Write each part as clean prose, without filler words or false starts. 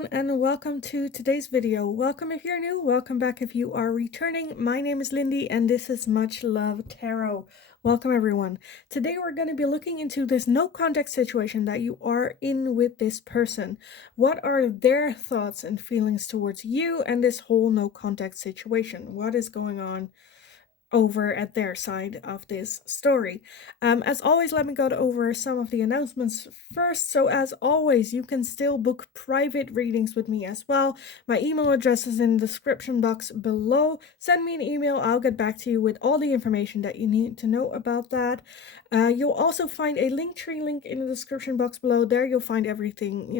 everyone, and welcome to today's video. Welcome if you're new, welcome back if you are returning. My name is Lindy and this is Much Love Tarot. Welcome everyone. Today we're going to be looking into this no contact situation that you are in with this person. What are their thoughts and feelings towards you and this whole no contact situation? What is going on over at their side of this story? As always, let me go over some of the announcements first. So as always, you can still book private readings with me as well. My email address is in the description box below. Send me an email, I'll get back to you with all the information that you need to know about that. You'll also find a Linktree link in the description box below. There you'll find everything,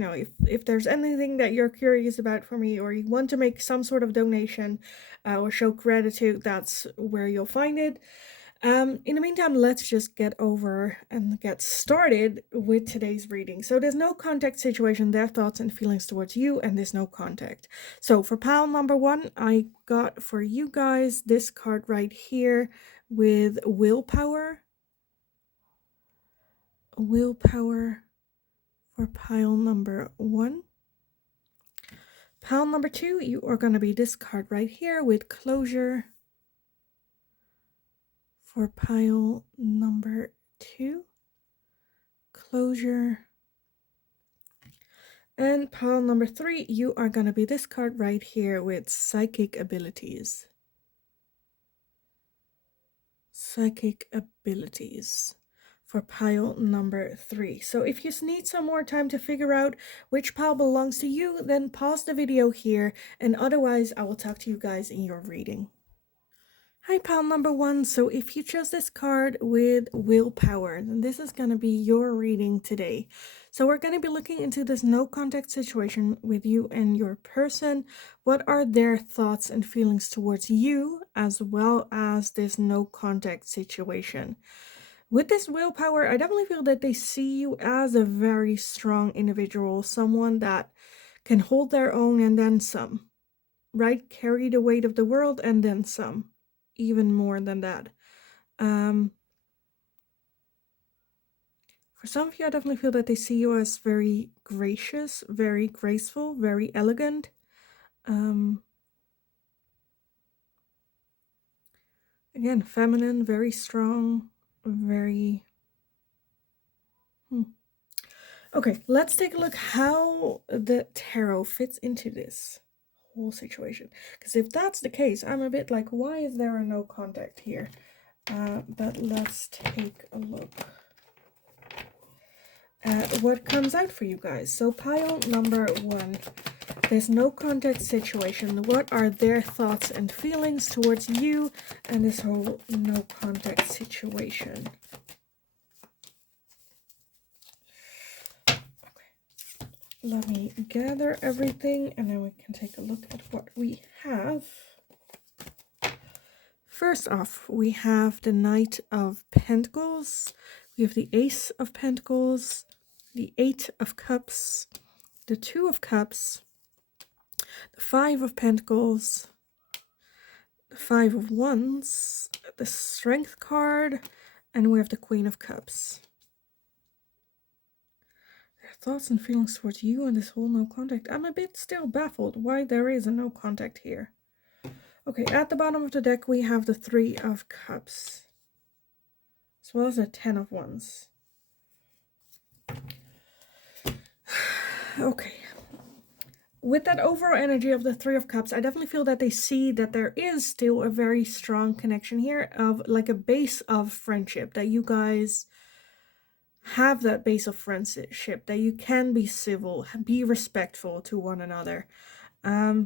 if there's anything that you're curious about for me, or you want to make some sort of donation or show gratitude, that's where you'll find it. In the meantime, let's just get over and get started with today's reading. So there's no contact situation, their thoughts and feelings towards you, and there's no contact. So for pile number 1, I got for you guys this card right here with willpower. Willpower for pile number 1. Pile number 2, you are going to be this card right here with closure. For pile number 2, closure. And pile number 3, you are going to be this card right here with psychic abilities. Psychic abilities for pile number 3. So if you need some more time to figure out which pile belongs to you, then pause the video here, and otherwise I will talk to you guys in your reading. Hi, pile number 1. So if you chose this card with willpower, then this is going to be your reading today. So we're going to be looking into this no contact situation with you and your person. What are their thoughts and feelings towards you, as well as this no contact situation? With this willpower, I definitely feel that they see you as a very strong individual, someone that can hold their own and then some, right? Carry the weight of the world and then some. Even more than that. For some of you, I definitely feel that they see you as very gracious, very graceful, very elegant. Again, feminine, very strong, very... Okay, let's take a look how the tarot fits into this whole situation. Because if that's the case, I'm a bit like, why is there a no contact here? But let's take a look at what comes out for you guys. So pile number 1, there's no contact situation. What are their thoughts and feelings towards you and this whole no contact situation? Let me gather everything and then we can take a look at what we have. First off, we have the Knight of Pentacles. We have the Ace of Pentacles, the 8 of Cups, the 2 of Cups, the 5 of Pentacles, the 5 of Wands, the Strength card, and we have the Queen of Cups. Thoughts and feelings towards you and this whole no contact. I'm a bit still baffled why there is a no contact here. Okay, at the bottom of the deck we have the 3 of Cups, as well as the 10 of Wands. Okay, with that overall energy of the 3 of Cups, I definitely feel that they see that there is still a very strong connection here of like a base of friendship, that you guys have that base of friendship, that you can be civil, be respectful to one another. I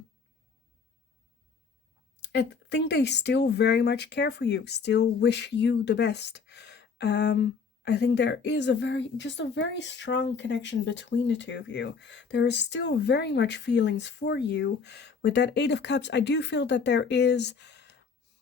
think they still very much care for you, still wish you the best. I think there is a very strong connection between the two of you. There is still very much feelings for you. With that 8 of Cups, I do feel that there is,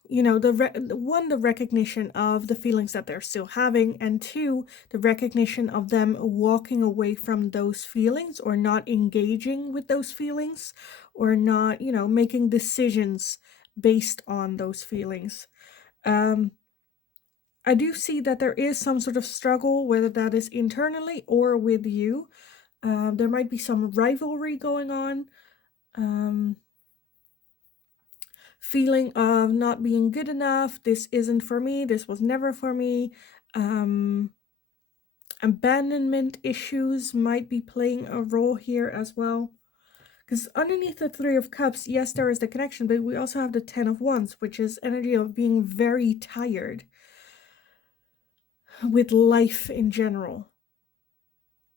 the recognition of the feelings that they're still having, and 2, the recognition of them walking away from those feelings, or not engaging with those feelings, or not, making decisions based on those feelings. I do see that there is some sort of struggle, whether that is internally or with you. There might be some rivalry going on. Feeling of not being good enough. This isn't for me. This was never for me. Abandonment issues might be playing a role here as well. Because underneath the Three of Cups, yes, there is the connection, but we also have the Ten of Wands, which is energy of being very tired with life in general.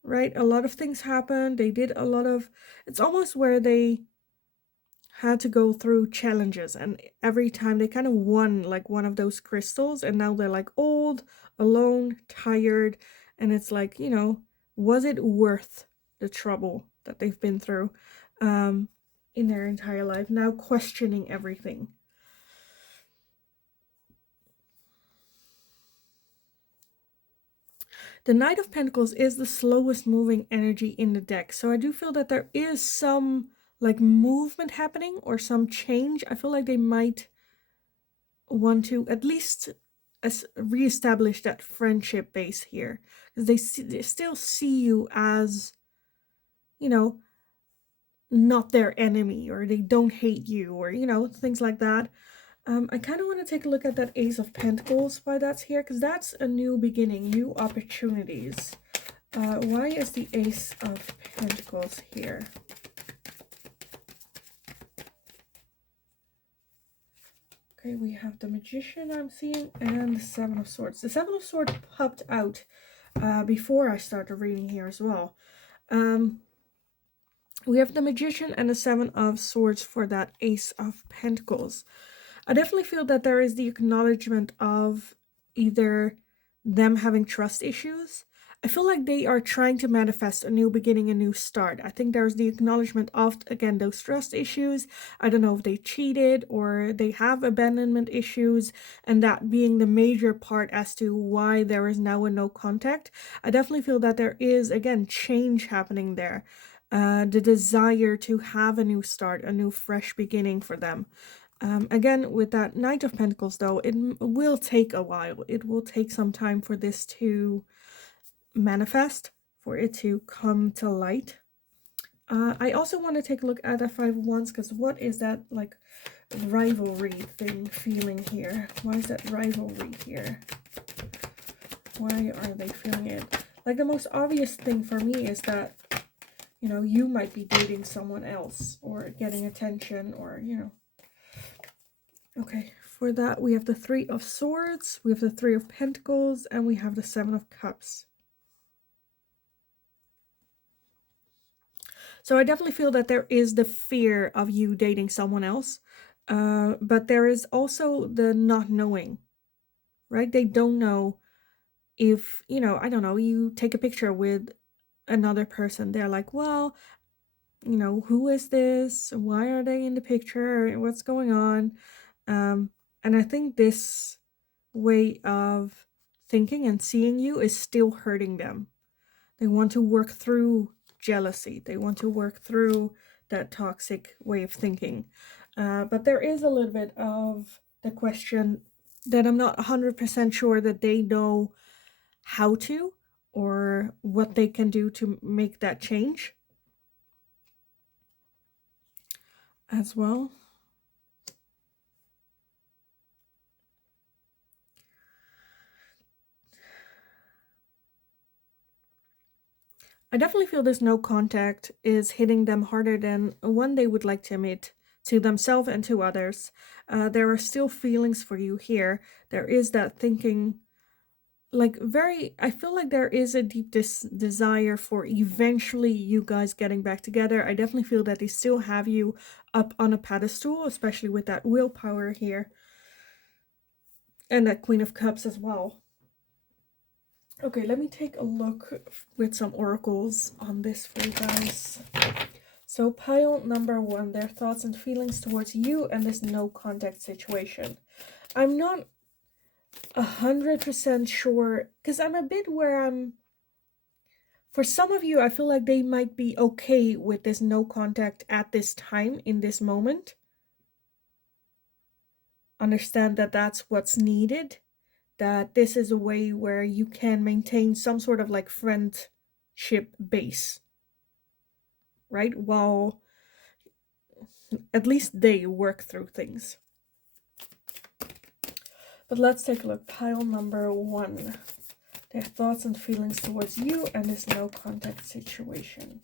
Right? A lot of things happened. They did a lot of... It's almost where they had to go through challenges, and every time they kind of won like one of those crystals, and now they're like old, alone, tired, and it's like, you know, was it worth the trouble that they've been through in their entire life? Now questioning everything. The Knight of Pentacles is the slowest moving energy in the deck, so I do feel that there is some like movement happening or some change. I feel like they might want to at least reestablish that friendship base here, because they still see you as, you know, not their enemy, or they don't hate you, or, you know, things like that. I kind of want to take a look at that Ace of Pentacles, why that's here, because that's a new beginning, new opportunities. Why is the Ace of Pentacles here? Okay, we have the Magician I'm seeing, and the Seven of Swords. The Seven of Swords popped out before I started reading here as well. We have the Magician and the Seven of Swords for that Ace of Pentacles. I definitely feel that there is the acknowledgement of either them having trust issues. I feel like they are trying to manifest a new beginning, a new start. I think there's the acknowledgement of, again, those trust issues. I don't know if they cheated or they have abandonment issues, and that being the major part as to why there is now a no contact. I definitely feel that there is, again, change happening there. The desire to have a new start, a new fresh beginning for them. Again, with that Knight of Pentacles, though, it will take a while. It will take some time for this to manifest, for it to come to light. I also want to take a look at the Five of Wands, because what is that, like, rivalry thing feeling here? Why is that rivalry here? Why are they feeling it? Like, the most obvious thing for me is that, you know, you might be dating someone else, or getting attention, or, you know. Okay, for that we have the Three of Swords, we have the Three of Pentacles, and we have the Seven of Cups. So I definitely feel that there is the fear of you dating someone else, but there is also the not knowing, right? They don't know if, you know, I don't know, you take a picture with another person, they're like, well, you know, who is this? Why are they in the picture? What's going on? And I think this way of thinking and seeing you is still hurting them. They want to work through jealousy. They want to work through that toxic way of thinking. But there is a little bit of the question that I'm not 100% sure that they know how to, or what they can do to make that change as well. I definitely feel this no contact is hitting them harder than one they would like to admit to themselves and to others. There are still feelings for you here. There is that thinking, like, I feel like there is a deep desire for eventually you guys getting back together. I definitely feel that they still have you up on a pedestal, especially with that willpower here. And that Queen of Cups as well. Okay, let me take a look with some oracles on this for you guys. So pile number 1, their thoughts and feelings towards you and this no contact situation. I'm not 100% sure, because I'm a bit where for some of you, I feel like they might be okay with this no contact at this time, in this moment. Understand that that's what's needed. That this is a way where you can maintain some sort of like friendship base, right? While at least they work through things. But let's take a look. Pile number 1. Their thoughts and feelings towards you and this no contact situation.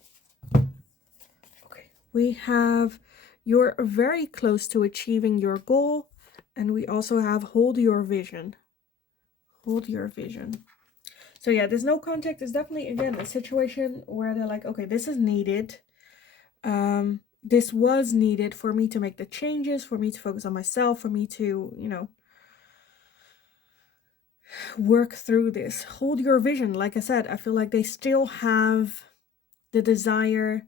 Okay, we have you're very close to achieving your goal, and we also have hold your vision. Hold your vision. So yeah, this no contact is definitely, again, a situation where they're like, okay, this is needed. This was needed for me to make the changes, for me to focus on myself, for me to, work through this. Hold your vision. Like I said, I feel like they still have the desire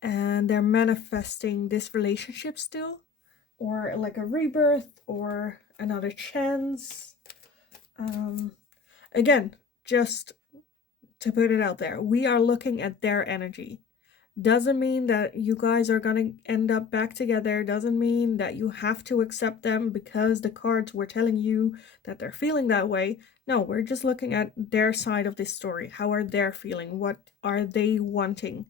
and they're manifesting this relationship still, or like a rebirth or another chance. Again, just to put it out there, we are looking at their energy. Doesn't mean that you guys are going to end up back together. Doesn't mean that you have to accept them because the cards were telling you that they're feeling that way. No, we're just looking at their side of this story. How are they feeling? What are they wanting?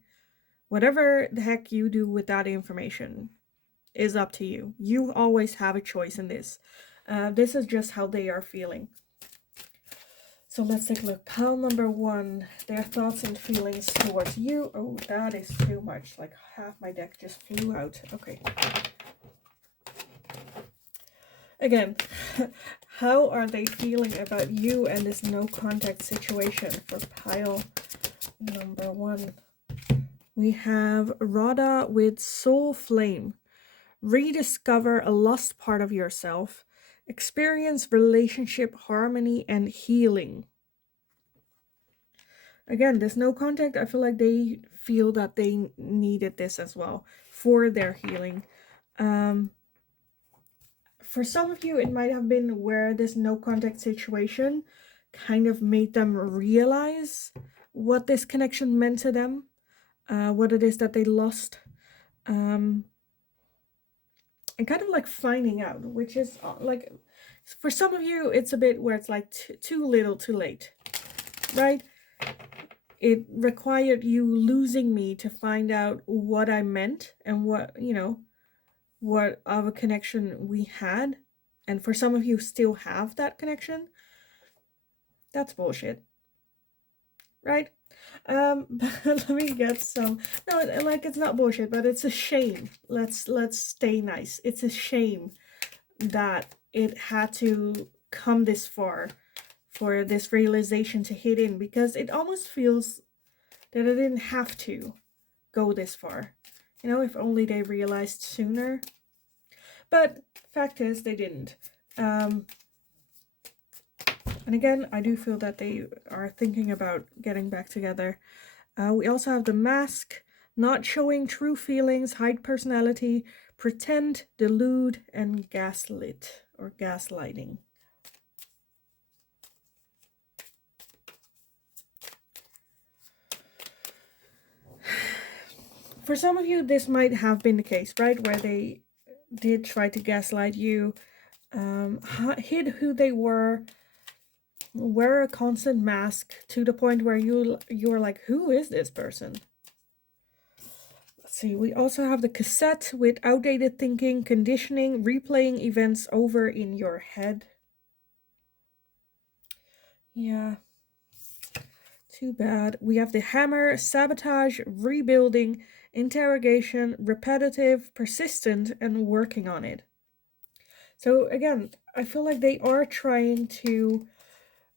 Whatever the heck you do with that information is up to you. You always have a choice in this. This is just how they are feeling. So let's take a look. Pile number 1, their thoughts and feelings towards you. Oh, that is too much. Like half my deck just flew out. Okay. Again, how are they feeling about you and this no contact situation for pile number 1? We have Radha with Soul Flame. Rediscover a lost part of yourself. Experience relationship harmony and healing. Again, there's no contact. I feel like they feel that they needed this as well for their healing. For some of you, it might have been where this no contact situation kind of made them realize what this connection meant to them, what it is that they lost. And kind of like finding out, which is like, for some of you, it's a bit where it's like too little too late, right? It required you losing me to find out what I meant and what, what of a connection we had. And for some of you still have that connection. That's bullshit, right? But let me get some. No, like, it's not bullshit, but it's a shame. Let's stay nice. It's a shame that it had to come this far for this realization to hit in, because it almost feels that it didn't have to go this far. If only they realized sooner. But fact is, they didn't. And again, I do feel that they are thinking about getting back together. We also have the mask, not showing true feelings, hide personality, pretend, delude, and gaslit or gaslighting. For some of you, this might have been the case, right? Where they did try to gaslight you, hid who they were, wear a constant mask to the point where you are like, who is this person? Let's see, we also have the cassette with outdated thinking, conditioning, replaying events over in your head. Yeah. Too bad. We have the hammer, sabotage, rebuilding, interrogation, repetitive, persistent, and working on it. So again, I feel like they are trying to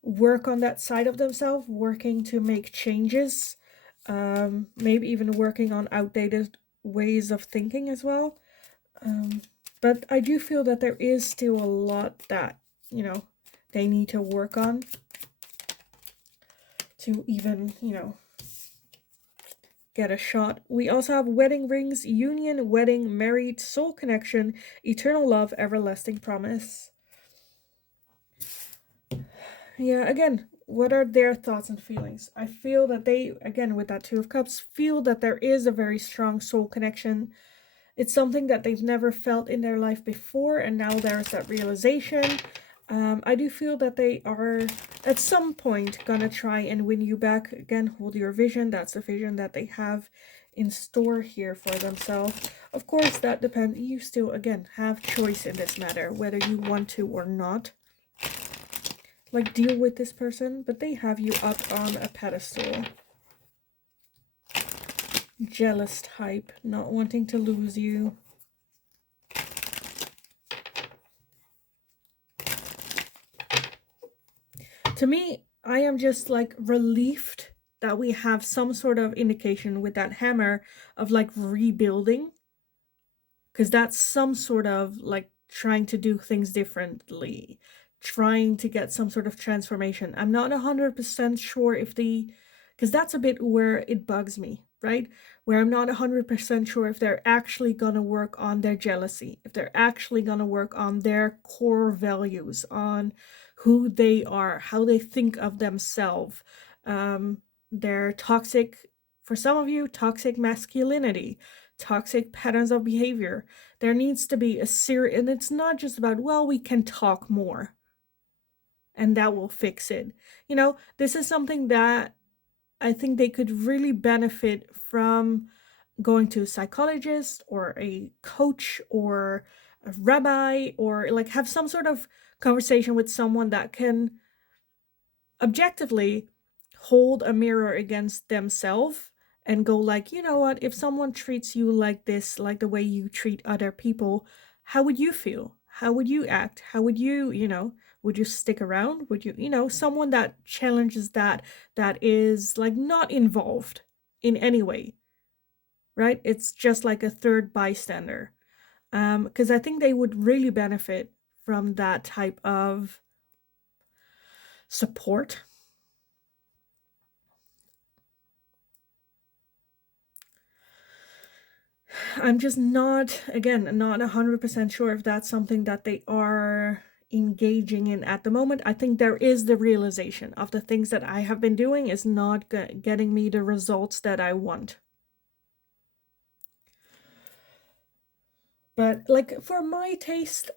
work on that side of themselves, working to make changes, maybe even working on outdated ways of thinking as well. But I do feel that there is still a lot that, they need to work on to even, get a shot. We also have wedding rings, union, wedding, married, soul connection, eternal love, everlasting promise. Yeah, again, what are their thoughts and feelings? I feel that they, again, with that Two of Cups, feel that there is a very strong soul connection. It's something that they've never felt in their life before, and now there's that realization. I do feel that they are, at some point, gonna try and win you back. Again, hold your vision. That's the vision that they have in store here for themselves. Of course, that depends. You still, again, have choice in this matter, whether you want to or not. Like, deal with this person, but they have you up on a pedestal. Jealous type, not wanting to lose you. To me, I am just like relieved that we have some sort of indication with that hammer of like rebuilding, because that's some sort of like trying to do things differently, trying to get some sort of transformation. I'm not 100% sure if because that's a bit where it bugs me, right? Where I'm not 100% sure if they're actually gonna work on their jealousy, if they're actually gonna work on their core values, on who they are, how they think of themselves. Their toxic, for some of you, toxic masculinity, toxic patterns of behavior. There needs to be a serious, and it's not just about, well, we can talk more and that will fix it. You know, this is something that I think they could really benefit from going to a psychologist or a coach or a rabbi, or like have some sort of conversation with someone that can objectively hold a mirror against themselves and go like, you know what, if someone treats you like this, like the way you treat other people, how would you feel? How would you act? How would you, would you stick around? Would you, someone that challenges that, that is like not involved in any way, right? It's just like a third bystander. Because I think they would really benefit from that type of support. I'm just not, again, not 100% sure if that's something that they are engaging in at the moment. I think there is the realization of the things that I have been doing is not getting me the results that I want. But like for my taste,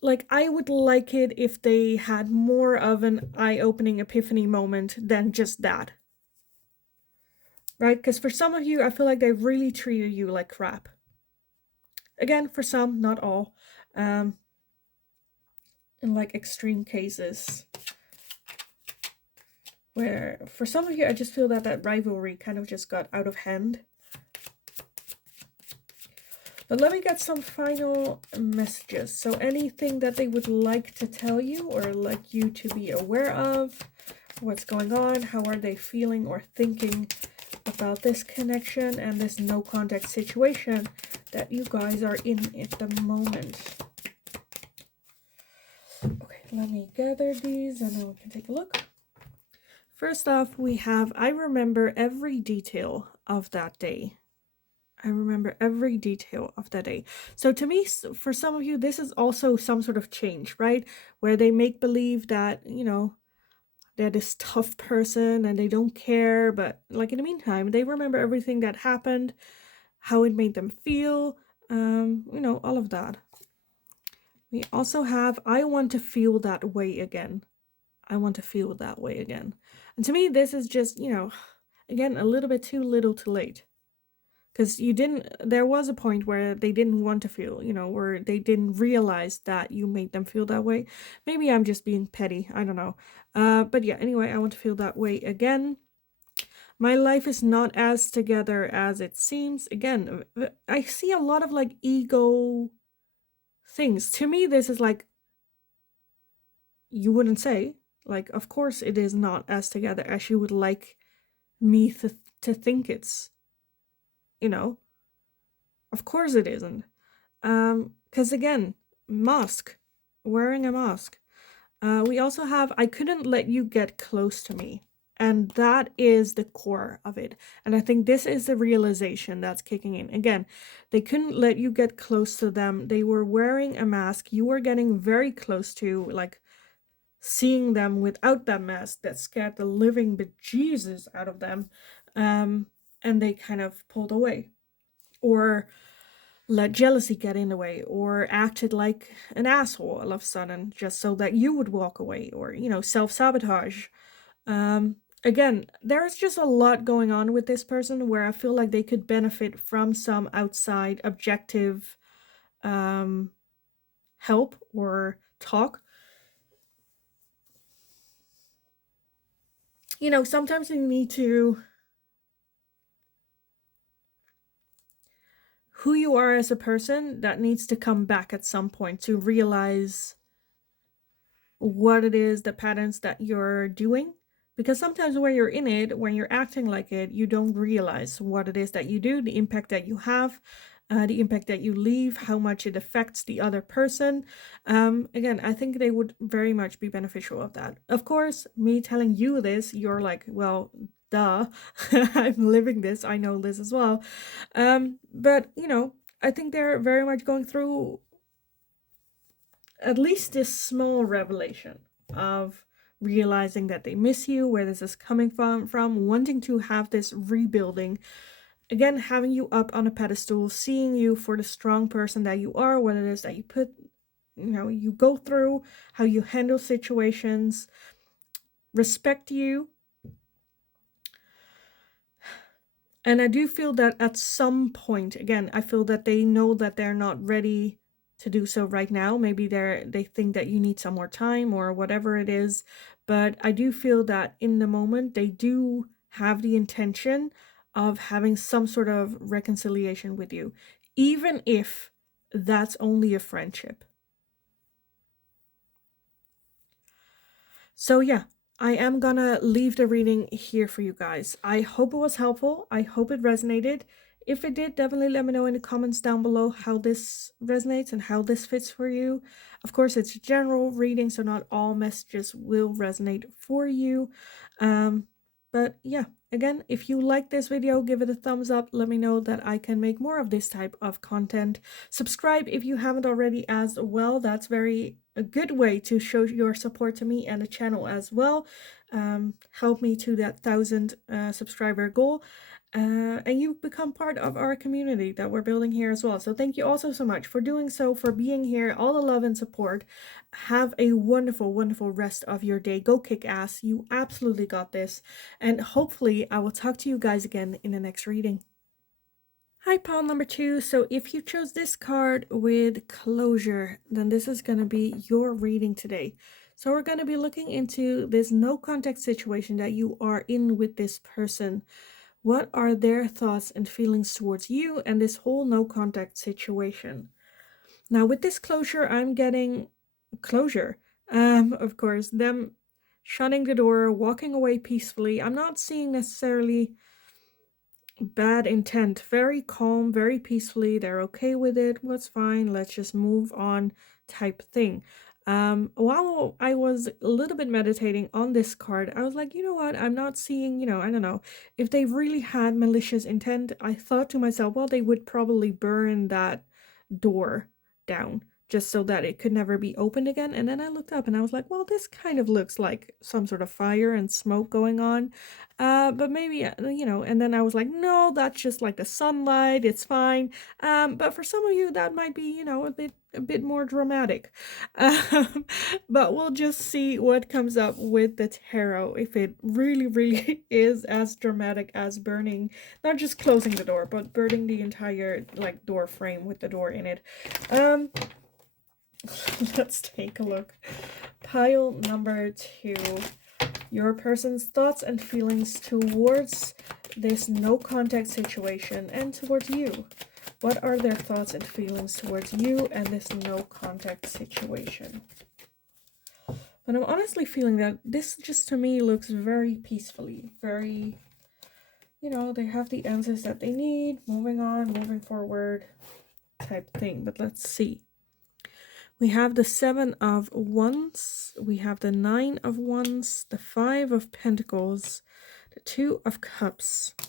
like I would like it if they had more of an eye-opening epiphany moment than just that. Right? Because for some of you, I feel like they really treated you like crap. Again, for some, not all. In like extreme cases. Where for some of you, I just feel that that rivalry kind of just got out of hand. But let me get some final messages. So anything that they would like to tell you or like you to be aware of, what's going on, how are they feeling or thinking about this connection and this no contact situation that you guys are in at the moment. Okay, let me gather these and then we can take a look. First off, we have, I remember every detail of that day. I remember every detail of that day. So to me, for some of you, this is also some sort of change, right? Where they make believe that, they're this tough person and they don't care. But like in the meantime, they remember everything that happened, how it made them feel, all of that. We also have, I want to feel that way again. I want to feel that way again. And to me, this is just, again, a little bit too little too late. Because there was a point where they didn't want to feel, where they didn't realize that you made them feel that way. Maybe I'm just being petty, I don't know. But yeah, anyway, I want to feel that way again. My life is not as together as it seems. Again, I see a lot of like ego things. To me, this is like, you wouldn't say, like, of course it is not as together as you would like me to think it's, of course it isn't. Because again, mask, wearing a mask. We also have, I couldn't let you get close to me. And that is the core of it. And I think this is the realization that's kicking in. Again, they couldn't let you get close to them. They were wearing a mask. You were getting very close to, like, seeing them without that mask that scared the living bejesus out of them. And they kind of pulled away. Or let jealousy get in the way, or acted like an asshole all of a sudden just so that you would walk away, or self-sabotage. again, there's just a lot going on with this person where I feel like they could benefit from some outside objective help or talk. You know, sometimes you need to, who you are as a person, that needs to come back at some point to realize what it is, the patterns that you're doing. Because sometimes when you're in it, when you're acting like it, you don't realize what it is that you do, the impact that you have, the impact that you leave, how much it affects the other person. Again, I think they would very much be beneficial of that. Of course, me telling you this, you're like, well, duh, I'm living this, I know this as well. But, you know, I think they're very much going through at least this small revelation of realizing that they miss you, where this is coming from wanting to have this rebuilding. Again, having you up on a pedestal, seeing you for the strong person that you are, what it is that you go through, how you handle situations, respect you. And I do feel that at some point, again, I feel that they know that they're not ready to do so right now. Maybe they think that you need some more time or whatever it is. But I do feel that in the moment they do have the intention of having some sort of reconciliation with you, even if that's only a friendship. So yeah, I am gonna leave the reading here for you guys. I hope it was helpful. I hope it resonated. If it did, definitely let me know in the comments down below how this resonates and how this fits for you. Of course, it's a general reading, so not all messages will resonate for you. But yeah, again, if you like this video, give it a thumbs up. Let me know that I can make more of this type of content. Subscribe if you haven't already as well. That's a good way to show your support to me and the channel as well. Help me to that 1,000 subscriber goal. And you become part of our community that we're building here as well. So thank you also so much for doing so, for being here, all the love and support. Have a wonderful, wonderful rest of your day. Go kick ass. You absolutely got this. And hopefully I will talk to you guys again in the next reading. Hi, pile number 2. So if you chose this card with closure, then this is going to be your reading today. So we're going to be looking into this no contact situation that you are in with this person. What are their thoughts and feelings towards you and this whole no contact situation? Now, with this closure, I'm getting closure. Of course, them shutting the door, walking away peacefully. I'm not seeing necessarily bad intent. Very calm, very peacefully. They're okay with it. What's fine? Let's just move on type thing. While I was a little bit meditating on this card, I was like, you know what? I'm not seeing, I don't know. If they really had malicious intent, I thought to myself, well, they would probably burn that door down just so that it could never be opened again. And then I looked up and I was like, well, this kind of looks like some sort of fire and smoke going on. But maybe, and then I was like, no, that's just like the sunlight. It's fine. But for some of you, that might be, a bit more dramatic. But we'll just see what comes up with the tarot, if it really, really is as dramatic as burning, not just closing the door, but burning the entire, like, door frame with the door in it. Let's take a look. Pile number 2. Your person's thoughts and feelings towards this no contact situation and towards you. What are their thoughts and feelings towards you and this no contact situation? But I'm honestly feeling that this just to me looks very peacefully, very, they have the answers that they need, moving on, moving forward type thing. But let's see. We have the 7 of Wands, we have the 9 of Wands, the 5 of Pentacles, the 2 of Cups, the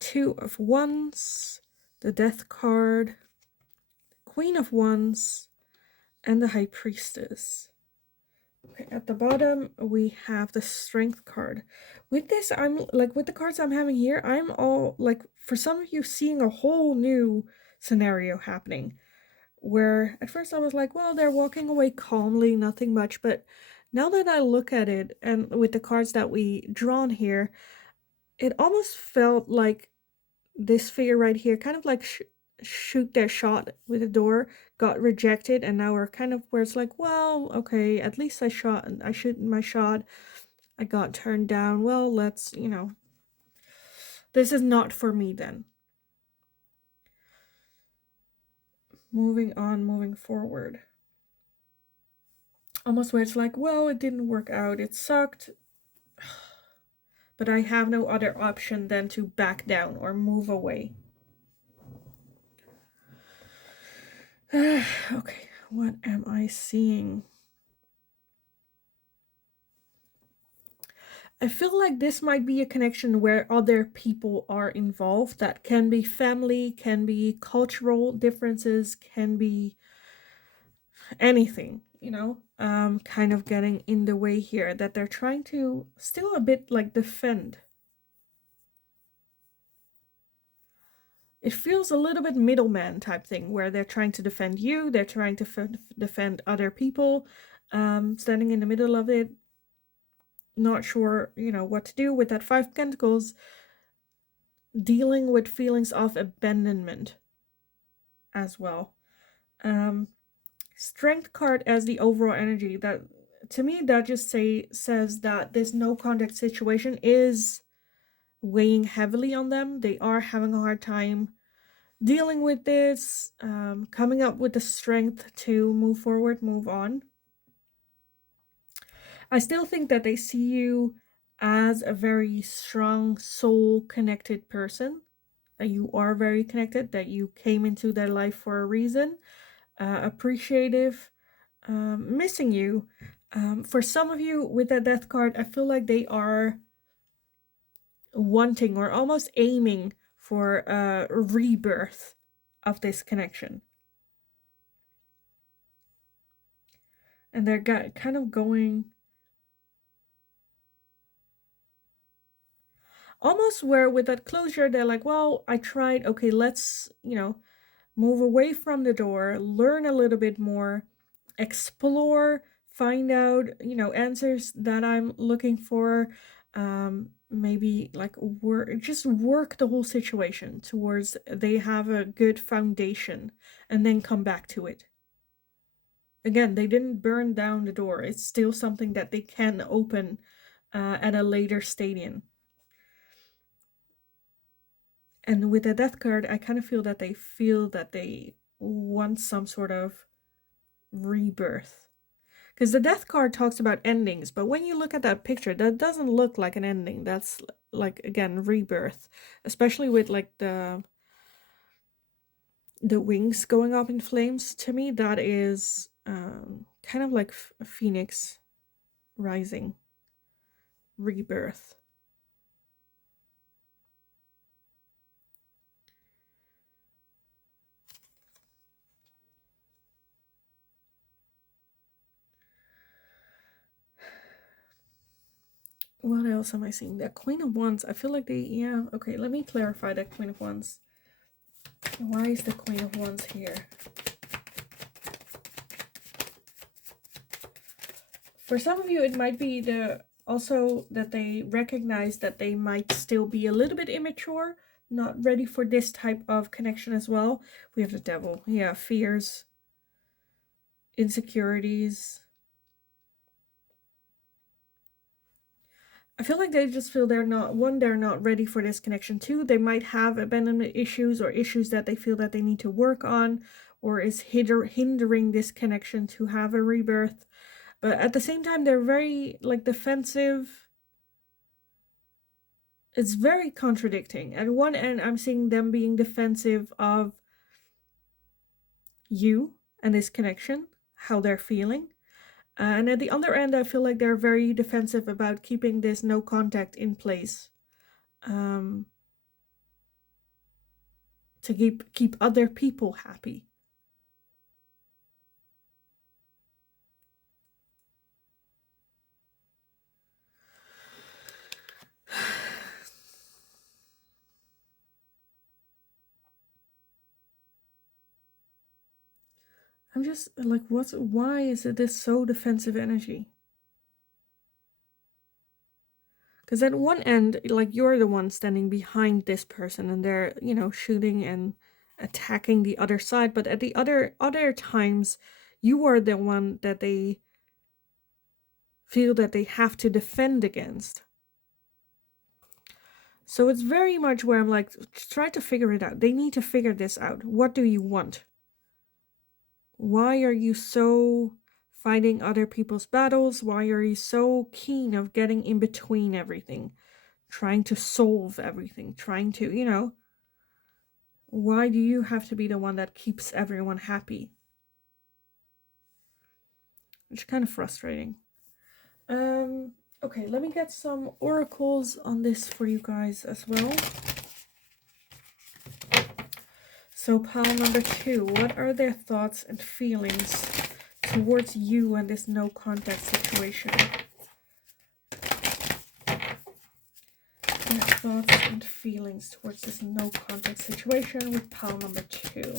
2 of Wands, the Death card, the Queen of Wands, and the High Priestess. Okay, at the bottom, we have the Strength card. With this, with the cards I'm having here, I'm all, for some of you, seeing a whole new scenario happening. Where at first I was like, well, they're walking away calmly, nothing much, but Now that I look at it, and with the cards that we drawn here, it almost felt like this figure right here, kind of like shoot their shot with a door, got rejected, and now we're kind of where it's like, well, okay, at least I shoot my shot. I got turned down. Well, let's, this is not for me then. Moving on, moving forward. Almost where it's like, well, it didn't work out. It sucked. But I have no other option than to back down or move away. Okay, what am I seeing? I feel like this might be a connection where other people are involved. That can be family, can be cultural differences, can be anything, kind of getting in the way here, that they're trying to still a bit like defend. It feels a little bit middleman type thing where they're trying to defend you, they're trying to defend other people, standing in the middle of it, not sure, what to do with that Five of Pentacles, dealing with feelings of abandonment as well. Strength card as the overall energy, that to me that just says that this no contact situation is weighing heavily on them. They are having a hard time dealing with this, coming up with the strength to move forward, move on. I still think that they see you as a very strong soul connected person, that you are very connected, that you came into their life for a reason, appreciative, missing you. For some of you with that death card, I feel like they are wanting or almost aiming for a rebirth of this connection. And they're kind of going almost where with that closure, they're like, well, I tried. Okay, let's, move away from the door, learn a little bit more, explore, find out, answers that I'm looking for. Maybe like work the whole situation towards they have a good foundation and then come back to it. Again, they didn't burn down the door. It's still something that they can open at a later stadium. And with the death card, I kind of feel that they want some sort of rebirth. Because the death card talks about endings, but when you look at that picture, that doesn't look like an ending. That's like, again, rebirth. Especially with like the wings going up in flames. To me, that is kind of like a phoenix rising. Rebirth. What else am I seeing? That Queen of Wands. I feel like yeah, okay, let me clarify that Queen of Wands. Why is the Queen of Wands here? For some of you, it might be also that they recognize that they might still be a little bit immature, not ready for this type of connection as well. We have the Devil. Yeah, fears, insecurities. I feel like they just feel they're not ready for this connection. Two, they might have abandonment issues or issues that they feel that they need to work on, or is hindering this connection to have a rebirth. But at the same time, they're very like defensive. It's very contradicting. At one end, I'm seeing them being defensive of you and this connection, how they're feeling. And at the other end, I feel like they're very defensive about keeping this no contact in place. To keep other people happy. I'm just like, why is it this so defensive energy? Because at one end, like, you're the one standing behind this person and they're, you know, shooting and attacking the other side. But at the other times, you are the one that they feel that they have to defend against. So it's very much where I'm like, try to figure it out. They need to figure this out. What do you want? Why are you so fighting other people's battles? Why are you so keen of getting in between everything? Trying to solve everything, trying to, you know, why do you have to be the one that keeps everyone happy? Which is kind of frustrating. Okay, let me get some oracles on this for you guys as well. So pile number 2, what are their thoughts and feelings towards you and this no contact situation? Their thoughts and feelings towards this no contact situation with pile number 2.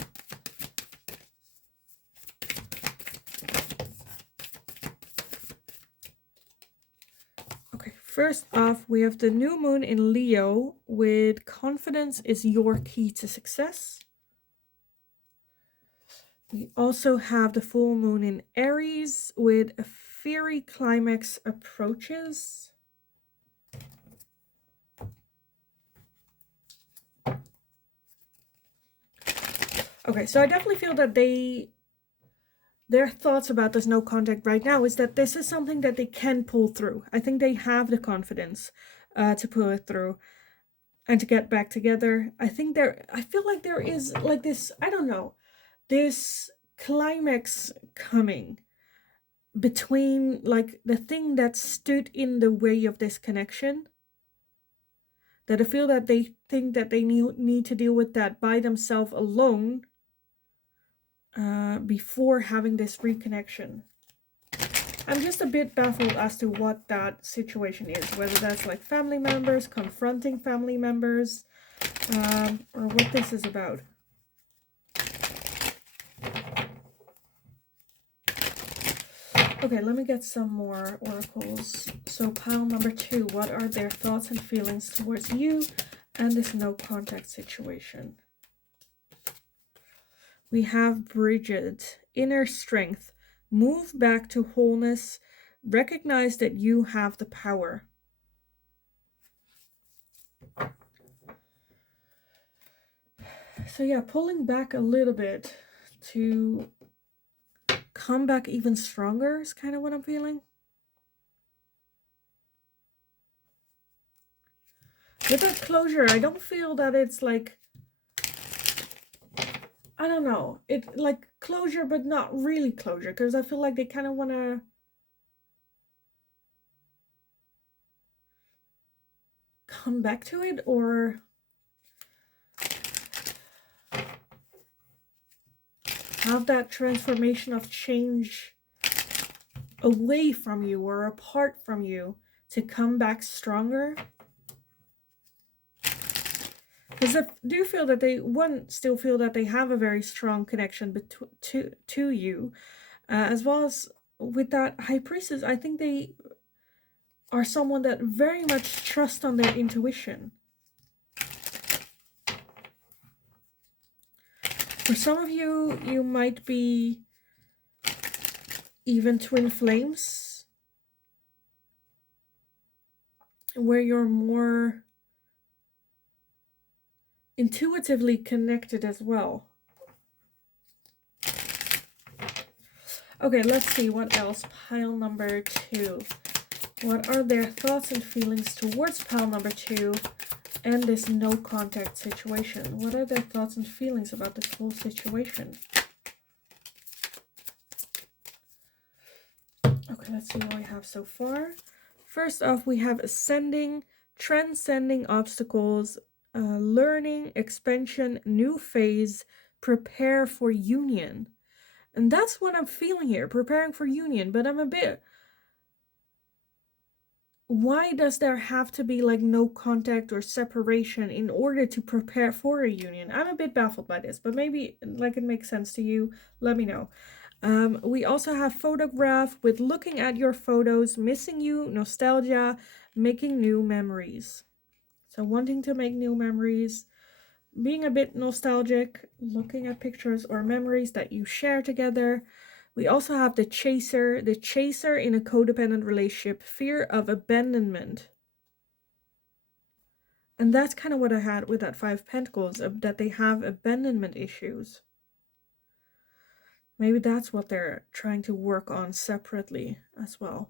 Okay, first off, we have the new moon in Leo with confidence is your key to success. We also have the full moon in Aries with a fiery climax approaches. Okay, so I definitely feel that their thoughts about this no contact right now is that this is something that they can pull through. I think they have the confidence to pull it through and to get back together. I feel like there is like this, I don't know, this climax coming between like the thing that stood in the way of this connection. That I feel that they think that they need to deal with that by themselves alone before having this reconnection. I'm just a bit baffled as to what that situation is, whether that's like family members confronting family members, or what this is about. Okay, let me get some more oracles. So pile number 2, what are their thoughts and feelings towards you and this no contact situation? We have Bridget, inner strength, move back to wholeness, recognize that you have the power. So yeah, pulling back a little bit to come back even stronger is kind of what I'm feeling. With that closure, I don't feel that it's like, I don't know, it like closure but not really closure, because I feel like they kind of want to come back to it or have that transformation of change away from you or apart from you to come back stronger. Because I do feel that they, still feel that they have a very strong connection to you. As well as with that High Priestess, I think they are someone that very much trusts on their intuition. For some of you, you might be even twin flames, where you're more intuitively connected as well. Okay, let's see what else. Pile number 2. What are their thoughts and feelings towards pile number 2 and this no contact situation? What are their thoughts and feelings about this whole situation? Okay, let's see what we have so far. First off, we have ascending, transcending obstacles, learning, expansion, new phase, prepare for union. And that's what I'm feeling here, preparing for union. But I'm a bit, why does there have to be like no contact or separation in order to prepare for a union? I'm a bit baffled by this, but maybe like it makes sense to you. Let me know. We also have photograph with looking at your photos, missing you, nostalgia, making new memories. So wanting to make new memories, being a bit nostalgic, looking at pictures or memories that you share together. We also have the chaser in a codependent relationship, fear of abandonment. And that's kind of what I had with that 5 Pentacles, that they have abandonment issues. Maybe that's what they're trying to work on separately as well.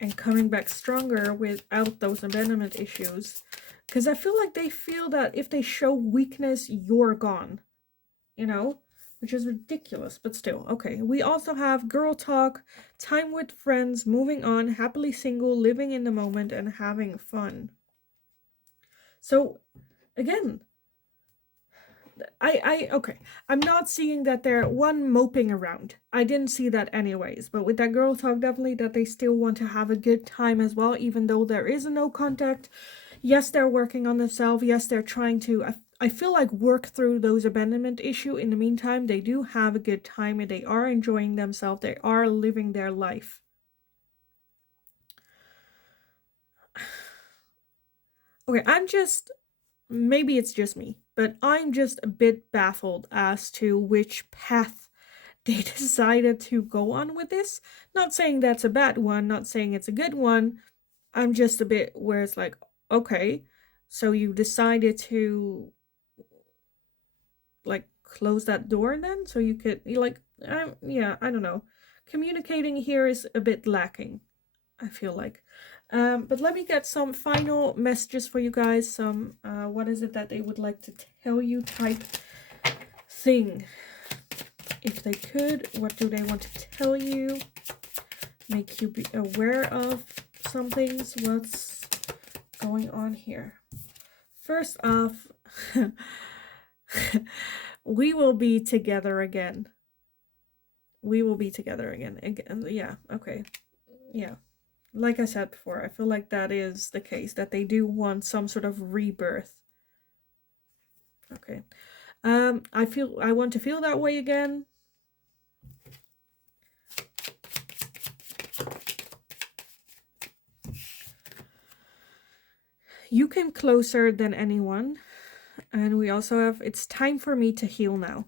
And coming back stronger without those abandonment issues. Because I feel like they feel that if they show weakness, you're gone. You know? Which is ridiculous, but still. Okay, we also have girl talk, time with friends, moving on, happily single, living in the moment, and having fun. So, again, okay, I'm not seeing that they're moping around. I didn't see that anyways, but with that girl talk, definitely that they still want to have a good time as well, even though there is no contact. Yes, they're working on themselves. Yes, they're trying to, I feel like, work through those abandonment issue. In the meantime, they do have a good time and they are enjoying themselves. They are living their life. Okay, maybe it's just me, but I'm just a bit baffled as to which path they decided to go on with this. Not saying that's a bad one, not saying it's a good one. I'm just a bit where it's like, okay, so you decided to like close that door then so you could yeah, I don't know. Communicating here is a bit lacking, I feel like. But let me get some final messages for you guys. Some what is it that they would like to tell you type thing. If they could, what do they want to tell you? Make you be aware of some things. What's going on here? First off, we will be together again. We will be together again. Yeah, okay. Yeah. Like I said before, I feel like that is the case, that they do want some sort of rebirth. Okay. I want to feel that way again. You came closer than anyone. And we also have, it's time for me to heal now.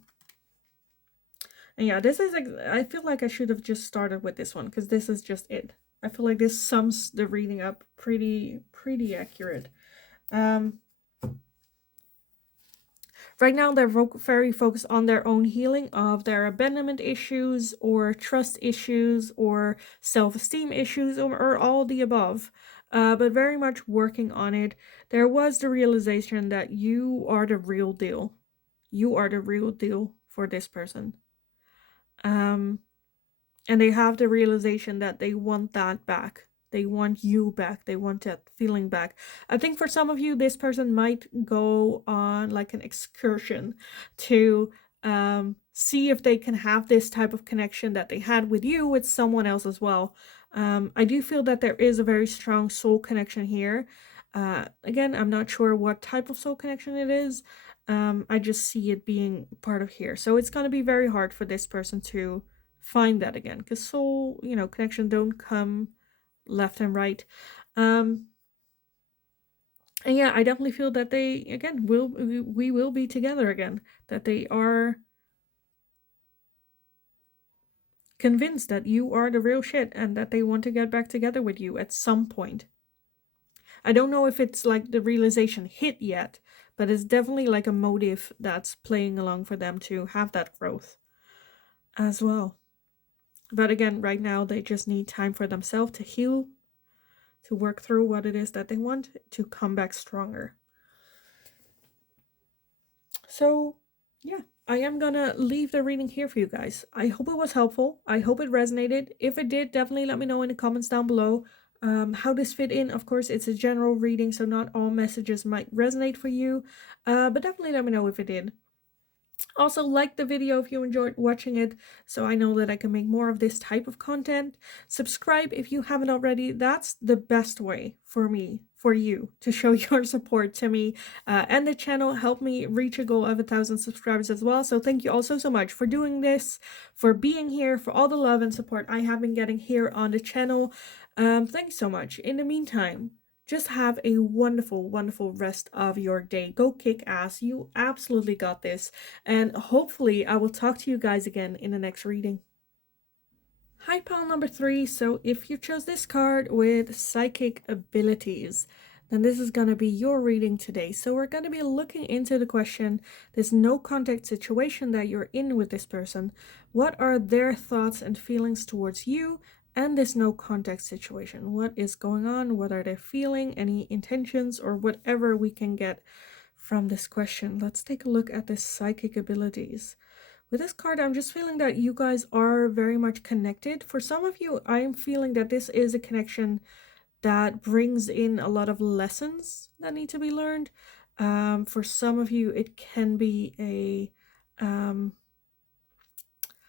And yeah, this is, I feel like I should have just started with this one, because this is just it. I feel like this sums the reading up pretty accurate. Right now, they're very focused on their own healing of their abandonment issues or trust issues or self-esteem issues or all the above. But very much working on it. There was the realization that you are the real deal. You are the real deal for this person. And they have the realization that they want that back. They want you back. They want that feeling back. I think for some of you, this person might go on like an excursion to see if they can have this type of connection that they had with you with someone else as well. I do feel that there is a very strong soul connection here. Again, I'm not sure what type of soul connection it is. I just see it being part of here. So it's going to be very hard for this person to find that again, because soul, connection don't come left and right. And yeah, I definitely feel that they, again, we will be together again, that they are convinced that you are the real shit and that they want to get back together with you at some point. I don't know if it's like the realization hit yet, but it's definitely like a motive that's playing along for them to have that growth as well. But again, right now they just need time for themselves to heal, to work through what it is that they want, to come back stronger. So yeah, I am gonna leave the reading here for you guys. I hope it was helpful. I hope it resonated. If it did, definitely let me know in the comments down below how this fit in. Of course, it's a general reading, so not all messages might resonate for you, but definitely let me know if it did. Also, like the video if you enjoyed watching it, so I know that I can make more of this type of content. Subscribe if you haven't already. That's the best way for me, for you to show your support to me and the channel. Help me reach a goal of 1,000 subscribers as well. So thank you all so much for doing this, for being here, for all the love and support I have been getting here on the channel. Thanks so much. In the meantime, just have a wonderful, wonderful rest of your day. Go kick ass. You absolutely got this. And hopefully I will talk to you guys again in the next reading. Hi, pile number 3. So if you chose this card with psychic abilities, then this is going to be your reading today. So we're going to be looking into the question, this no contact situation that you're in with this person. What are their thoughts and feelings towards you and this no contact situation? What is going on? What are they feeling? Any intentions or whatever we can get from this question? Let's take a look at the psychic abilities. With this card, I'm just feeling that you guys are very much connected. For some of you, I'm feeling that this is a connection that brings in a lot of lessons that need to be learned. For some of you, it can be a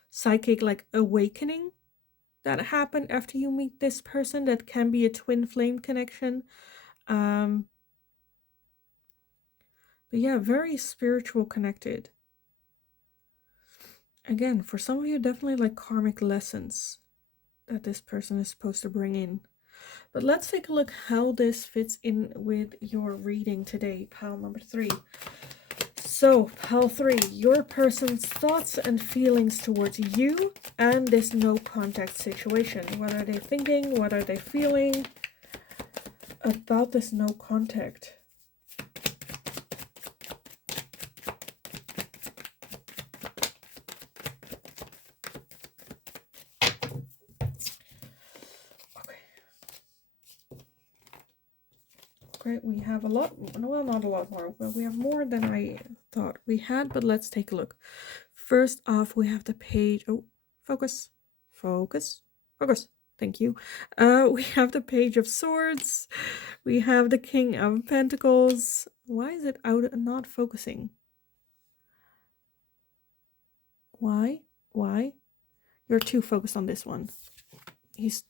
psychic like awakening that happened after you meet this person. That can be a twin flame connection. But yeah, very spiritual connected. Again, for some of you, definitely like karmic lessons that this person is supposed to bring in. But let's take a look how this fits in with your reading today, pile number 3. So, pile 3, your person's thoughts and feelings towards you and this no contact situation. What are they thinking? What are they feeling about this no contact? Great, we have a lot, well, not a lot more, but we have more than I thought we had, but let's take a look. First off, we have the page, oh, focus, focus, focus, thank you. We have the Page of Swords, we have the King of Pentacles. Why is it out, not focusing? Why? You're too focused on this one.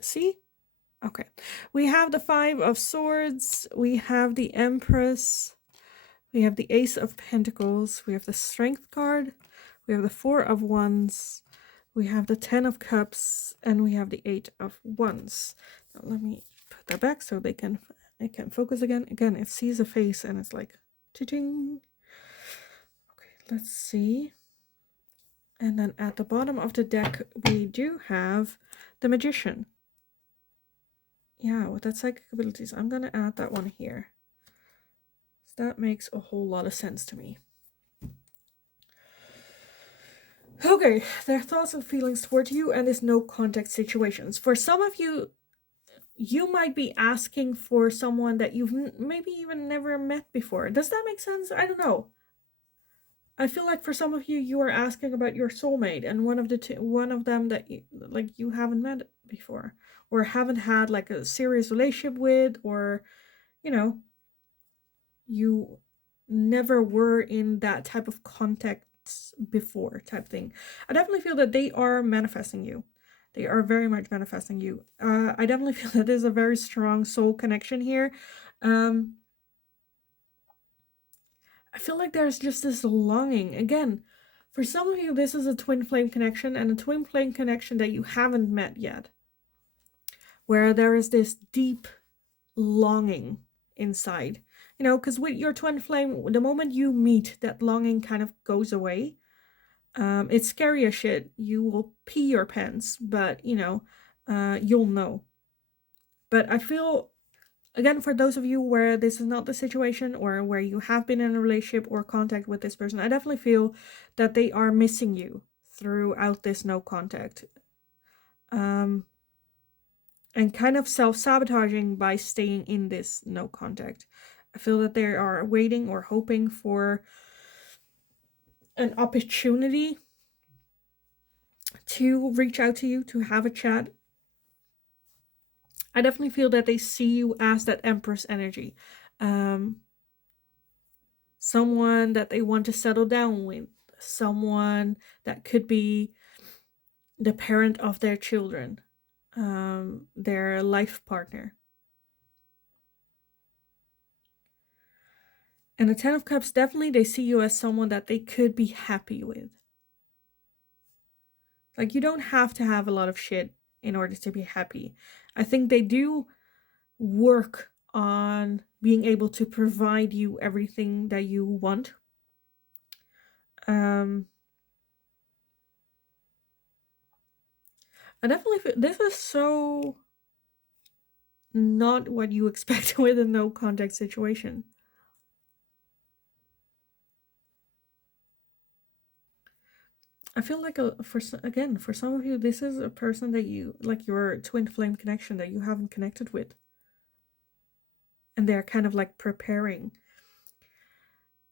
See? Okay, we have the Five of Swords, we have the Empress, we have the Ace of Pentacles, we have the Strength card, we have the Four of Wands, we have the 10 of Cups, and we have the 8 of Wands. Now let me put that back so it can focus again. Again, it sees a face and it's like, cha-ching. Okay, let's see. And then at the bottom of the deck, we do have the Magician. Yeah, with that psychic abilities, I'm going to add that one here. So that makes a whole lot of sense to me. Okay, their thoughts and feelings towards you and this no contact situations. For some of you, you might be asking for someone that you've maybe even never met before. Does that make sense? I don't know. I feel like for some of you, you are asking about your soulmate and one of them that you haven't met before or haven't had like a serious relationship with, or you know, you never were in that type of contact before type thing. I definitely feel that they are manifesting you. They are very much manifesting you. I definitely feel that there's a very strong soul connection here. I feel like there's just this longing. Again, for some of you, this is a twin flame connection, and a twin flame connection that you haven't met yet, where there is this deep longing inside. You know, because with your twin flame, the moment you meet, that longing kind of goes away. It's scary as shit. You will pee your pants, but, you know, you'll know. But I feel, again, for those of you where this is not the situation, or where you have been in a relationship or contact with this person, I definitely feel that they are missing you throughout this no contact. And kind of self-sabotaging by staying in this no contact. I feel that they are waiting or hoping for an opportunity to reach out to you, to have a chat. I definitely feel that they see you as that Empress energy. Someone that they want to settle down with. Someone that could be the parent of their children. Their life partner. And the Ten of Cups, definitely they see you as someone that they could be happy with. Like, you don't have to have a lot of shit in order to be happy. I think they do work on being able to provide you everything that you want. I definitely feel this is so not what you expect with a no contact situation. I feel like for some of you, this is a person that you like, your twin flame connection that you haven't connected with, and they're kind of like preparing.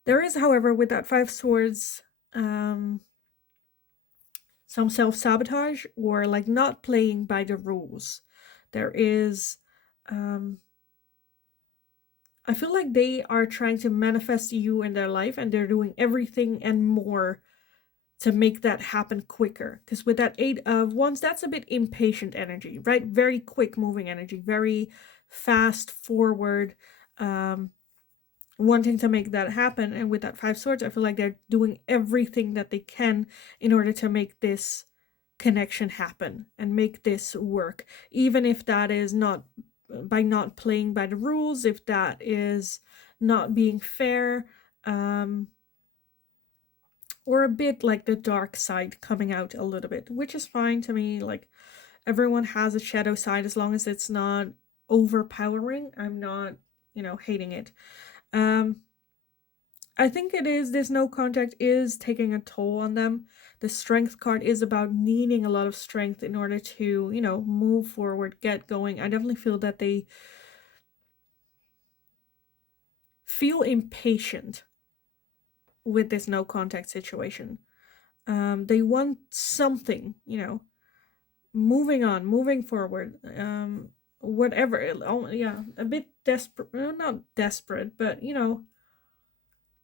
There is, however, with that Five Swords, some self-sabotage or like not playing by the rules. There is, I feel like they are trying to manifest you in their life, and they're doing everything and more to make that happen quicker. Because with that Eight of Wands, that's a bit impatient energy, right? Very quick moving energy, very fast forward, wanting to make that happen. And with that Five Swords, I feel like they're doing everything that they can in order to make this connection happen and make this work, even if that is not by not playing by the rules, if that is not being fair, or a bit like the dark side coming out a little bit, which is fine to me. Like, everyone has a shadow side as long as it's not overpowering. I'm not, hating it. I think it is, this no contact is taking a toll on them. The strength card is about needing a lot of strength in order to, move forward, get going. I definitely feel that they feel impatient with this no contact situation. They want something, moving on, moving forward, whatever. Yeah, a bit desperate, not desperate, but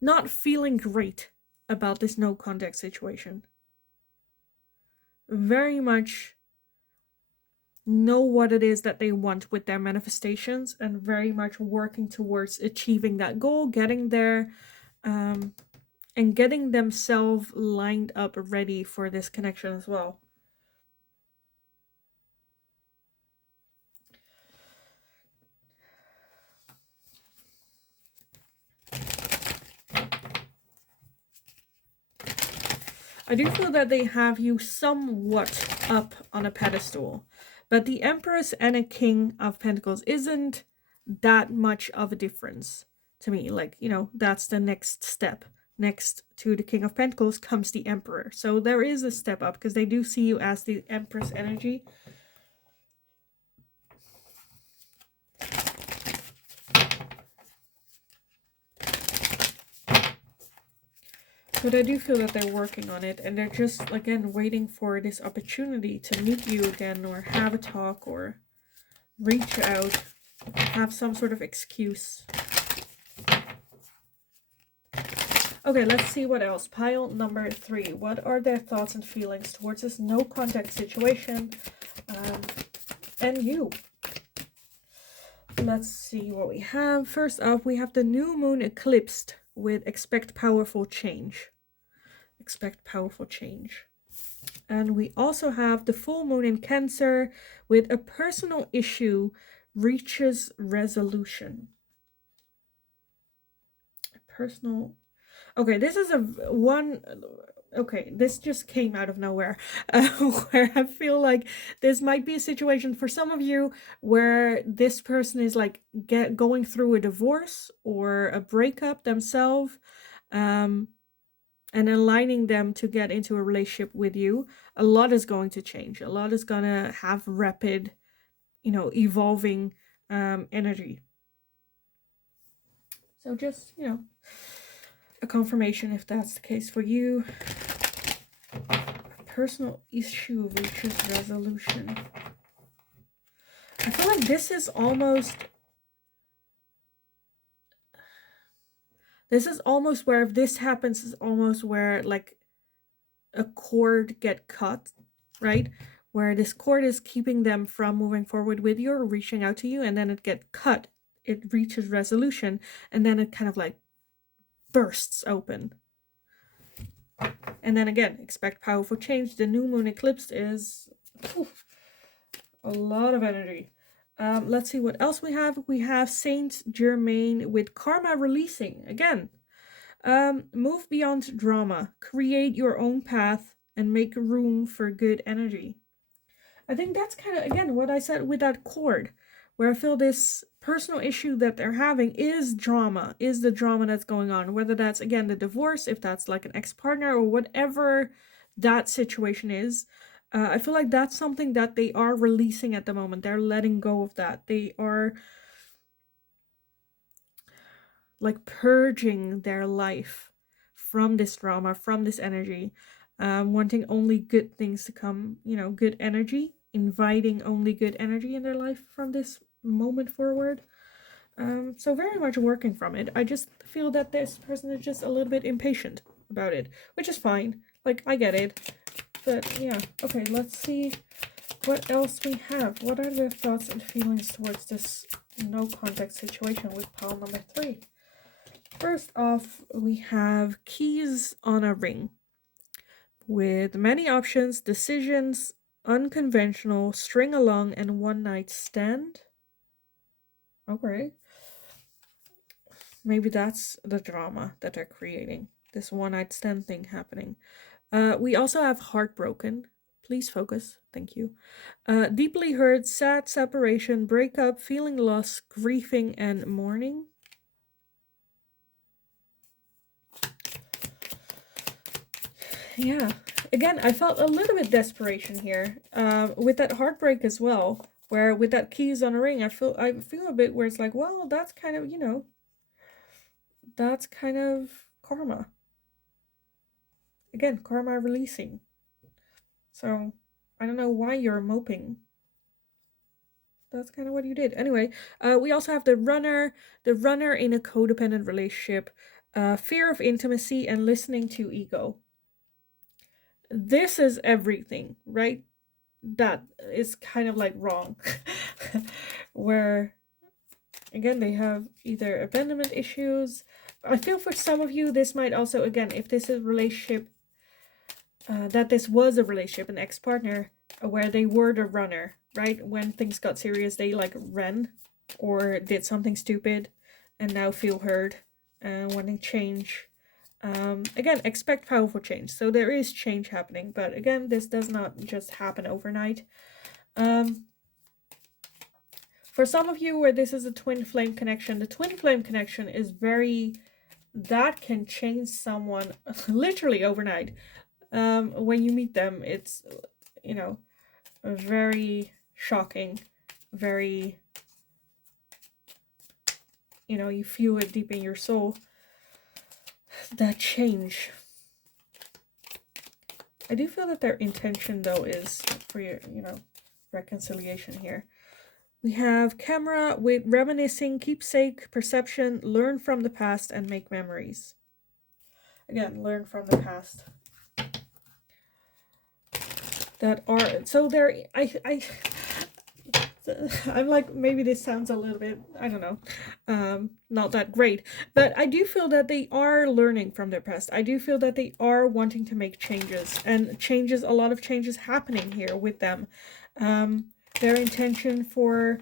not feeling great about this no contact situation. Very much know what it is that they want with their manifestations, and very much working towards achieving that goal, getting there, and getting themselves lined up ready for this connection as well. I do feel that they have you somewhat up on a pedestal, but the Empress and a King of Pentacles isn't that much of a difference to me. Like, that's the next step. Next to the King of Pentacles comes the Emperor. So there is a step up, because they do see you as the Empress energy. But I do feel that they're working on it, and they're just, again, waiting for this opportunity to meet you again, or have a talk, or reach out, have some sort of excuse. Okay, let's see what else. Pile number 3. What are their thoughts and feelings towards this no contact situation, and you? Let's see what we have. First up, we have the new moon eclipsed with expect powerful change. Expect powerful change. And we also have the full moon in Cancer with a personal issue reaches resolution. Personal. Okay, this is okay, this just came out of nowhere, where I feel like this might be a situation for some of you where this person is like going through a divorce or a breakup themselves, and aligning them to get into a relationship with you. A lot is going to change. A lot is gonna have rapid, evolving energy. So just, a confirmation if that's the case for you. Personal issue reaches resolution. I feel like this is almost where, if this happens, is almost where like a cord get cut, right? Where this cord is keeping them from moving forward with you or reaching out to you, and then it get cut, it reaches resolution, and then it kind of like bursts open. And then again, expect powerful change. The new moon eclipse is a lot of energy. Let's see what else we have. We have Saint Germain with karma releasing. Again, move beyond drama. Create your own path and make room for good energy. I think that's kind of, again, what I said with that cord, where I feel this personal issue that they're having is drama, is the drama that's going on. Whether that's, again, the divorce, if that's like an ex-partner or whatever that situation is. I feel like that's something that they are releasing at the moment. They're letting go of that. They are like purging their life from this drama, from this energy, wanting only good things to come, you know, good energy, inviting only good energy in their life from this moment forward. So very much working from it. I just feel that this person is just a little bit impatient about it, which is fine. Like, I get it. But yeah, okay, let's see what else we have. What are their thoughts and feelings towards this no contact situation with pile number 3? First off, we have keys on a ring with many options, decisions, unconventional, string along, and one night stand. Okay. Maybe that's the drama that they're creating. This one night stand thing happening. We also have heartbroken. Please focus. Thank you. Deeply hurt, sad, separation, breakup, feeling loss, grieving, and mourning. Yeah. Again, I felt a little bit desperation here. With that heartbreak as well. Where with that keys on a ring, I feel a bit where it's like, well, that's kind of, you know, that's kind of karma. Again, karma releasing. So, I don't know why you're moping. That's kind of what you did. Anyway, we also have the runner in a codependent relationship, fear of intimacy, and listening to ego. This is everything, right? That is kind of like wrong. Where, again, they have either abandonment issues. I feel for some of you, this might also, again, if this is a relationship, that this was a relationship, an ex-partner, where they were the runner, right? When things got serious, they like ran or did something stupid and now feel hurt and wanting change. Again, expect powerful change. So there is change happening, but again, this does not just happen overnight. For some of you where this is a twin flame connection, the twin flame connection is very, that can change someone literally overnight. When you meet them, it's, you know, very shocking, very, you know, you feel it deep in your soul, that change. I do feel that their intention, though, is for your, you know, reconciliation here. We have camera with reminiscing, keepsake, perception, learn from the past, and make memories. Again, learn from the past. That are, so there, I'm like, maybe this sounds a little bit, I don't know, not that great, but I do feel that they are learning from their past. I do feel that they are wanting to make changes, and changes, a lot of changes happening here with them. Their intention for,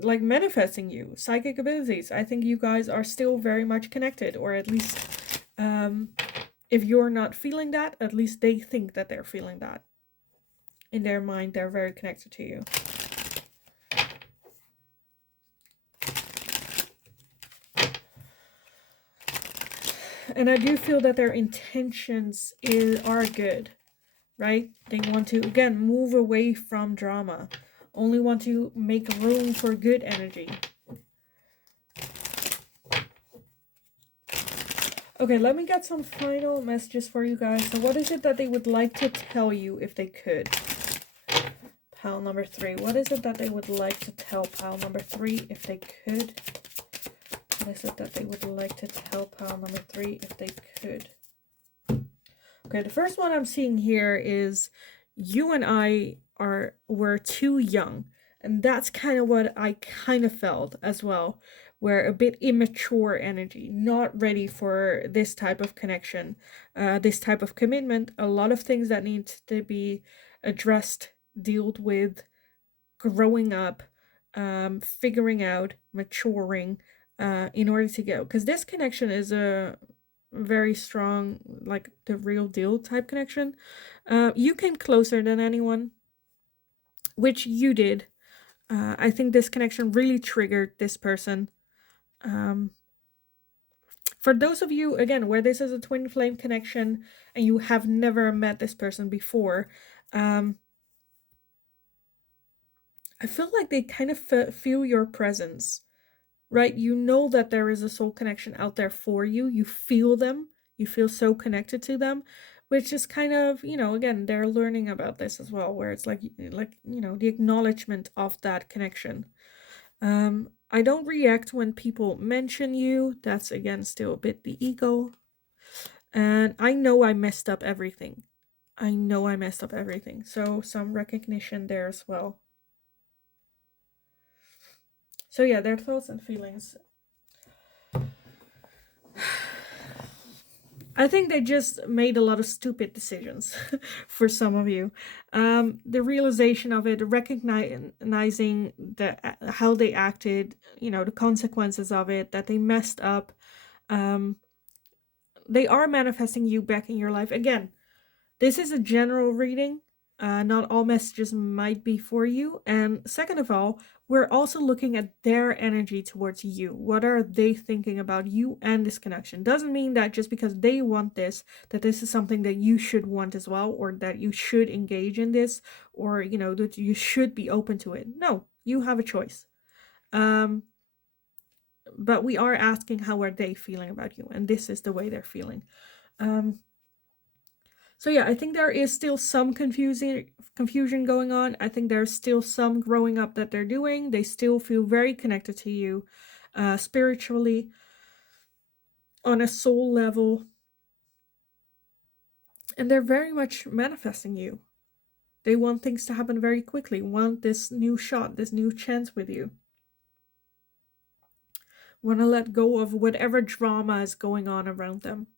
like, manifesting you, psychic abilities. I think you guys are still very much connected, or at least, if you're not feeling that, at least they think that they're feeling that. In their mind, they're very connected to you. And I do feel that their intentions are good, right? They want to, again, move away from drama. Only want to make room for good energy. Okay, let me get some final messages for you guys. So what is it that they would like to tell you if they could? Pile number 3. What is it that they would like to tell pile number 3 if they could? What is it that they would like to tell pile number 3 if they could? Okay, the first one I'm seeing here is you and I were too young. And that's kind of what I kind of felt as well. where a bit immature energy, not ready for this type of connection, this type of commitment. A lot of things that need to be addressed, dealt with, growing up, figuring out, maturing, in order to go. Because this connection is a very strong, like the real deal type connection. You came closer than anyone, which you did. I think this connection really triggered this person. For those of you, again, where this is a twin flame connection and you have never met this person before, I feel like they kind of feel your presence, right? You know that there is a soul connection out there for you. You feel them. You feel so connected to them, which is kind of, again, they're learning about this as well, where it's like, the acknowledgement of that connection. I don't react when people mention you. That's, again, still a bit the ego. And I know I messed up everything. So some recognition there as well. So yeah, their thoughts and feelings. I think they just made a lot of stupid decisions for some of you. The realization of it, recognizing how they acted, the consequences of it, that they messed up. They are manifesting you back in your life. Again, this is a general reading. Not all messages might be for you. And second of all, we're also looking at their energy towards you. What are they thinking about you and this connection? Doesn't mean that just because they want this, that this is something that you should want as well, or that you should engage in this, or, that you should be open to it. No, you have a choice. But we are asking, how are they feeling about you? And this is the way they're feeling. So yeah, I think there is still some confusion going on. I think there's still some growing up that they're doing. They still feel very connected to you, spiritually, on a soul level. And they're very much manifesting you. They want things to happen very quickly, want this new shot, this new chance with you. Want to let go of whatever drama is going on around them.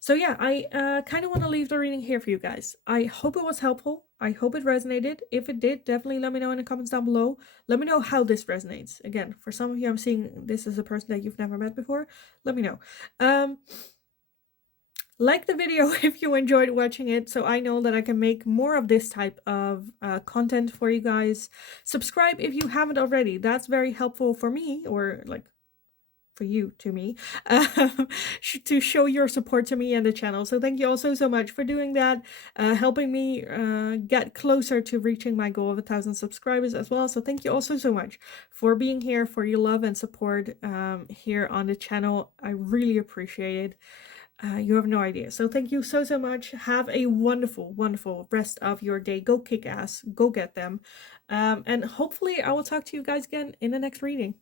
So yeah, I kind of want to leave the reading here for you guys. I hope it was helpful. I hope it resonated. If it did, definitely let me know in the comments down below. Let me know how this resonates. Again, for some of you, I'm seeing this is a person that you've never met before. Let me know. Like the video if you enjoyed watching it, so I know that I can make more of this type of content for you guys. Subscribe if you haven't already. That's very helpful for me, or like for you to me, to show your support to me and the channel. So thank you all so much for doing that, helping me get closer to reaching my goal of 1,000 subscribers as well. So thank you all so much for being here, for your love and support here on the channel. I really appreciate it. You have no idea. So thank you so much. Have a wonderful rest of your day. Go kick ass. Go get them. And hopefully I will talk to you guys again in the next reading.